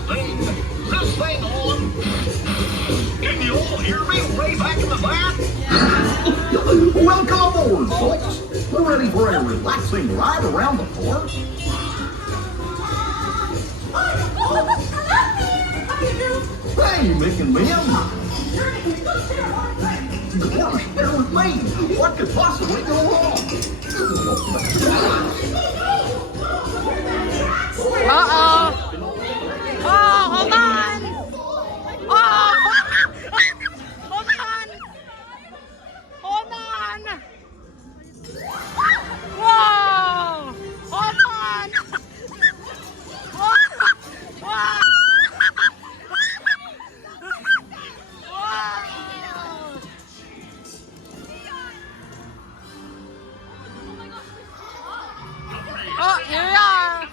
thing. Is this thing on? Can you all hear me way back in the back? Welcome aboard, folks. We're ready for a relaxing ride around the park. Hey, Mick and Mim. Gosh, bear with me. What could possibly go wrong? Uh-oh. Oh, hold on. Oh, hold on. Hold on. Whoa. Hold on. Whoa. Whoa. Oh, here we are.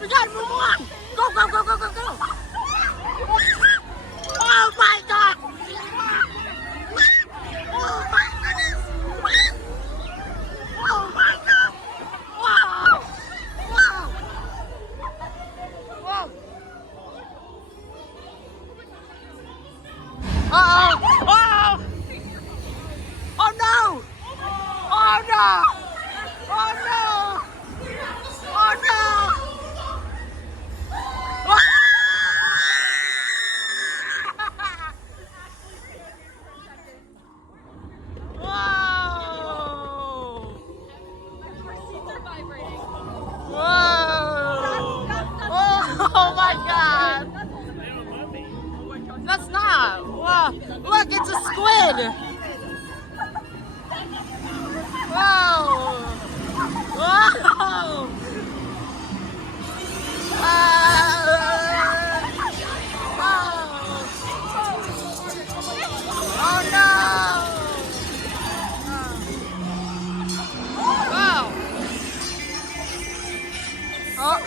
We gotta move on. Go, go, go, go, go, go. Oh my God. Oh my goodness! Oh my God! Whoa! Whoa! Whoa! Uh-oh! Oh! Oh no! Oh no! Oh no! Oh no! Oh my God! That's not. Whoa. Look, it's a squid. Whoa! Whoa! Oh no! Wow! Oh!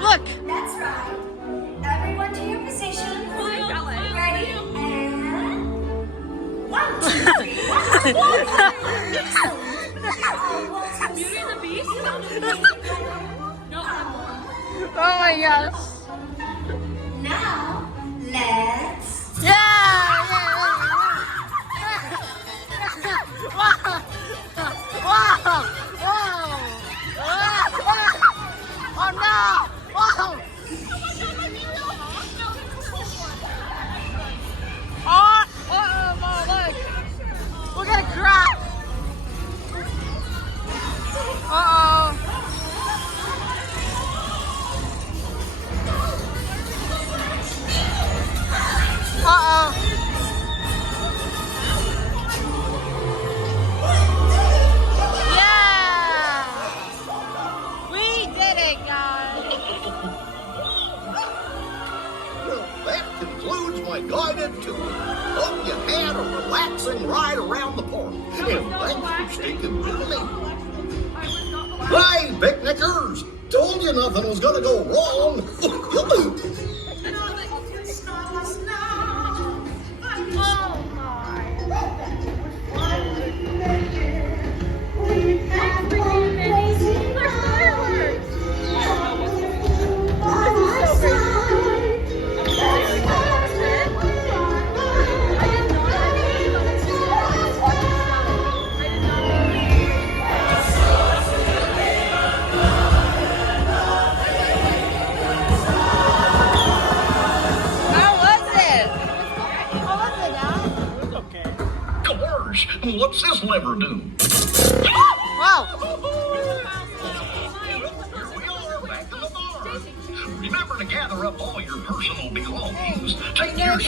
Look! That's right. Everyone to your position. Ready? And 1, 2, 3. Beauty and the Beast? Oh my gosh! Now, let's... Yeah! Wow! Wow! Wow! Oh no! Wow! Oh, my leg! We're gonna crash! Uh-oh! Uh-oh! That concludes my guided tour. Hope you had a relaxing ride around the park. And thanks for sticking with me. Hey, picnickers! Told you nothing was gonna go wrong. What's this lever do? Wow! Remember to gather up all your personal belongings. Take your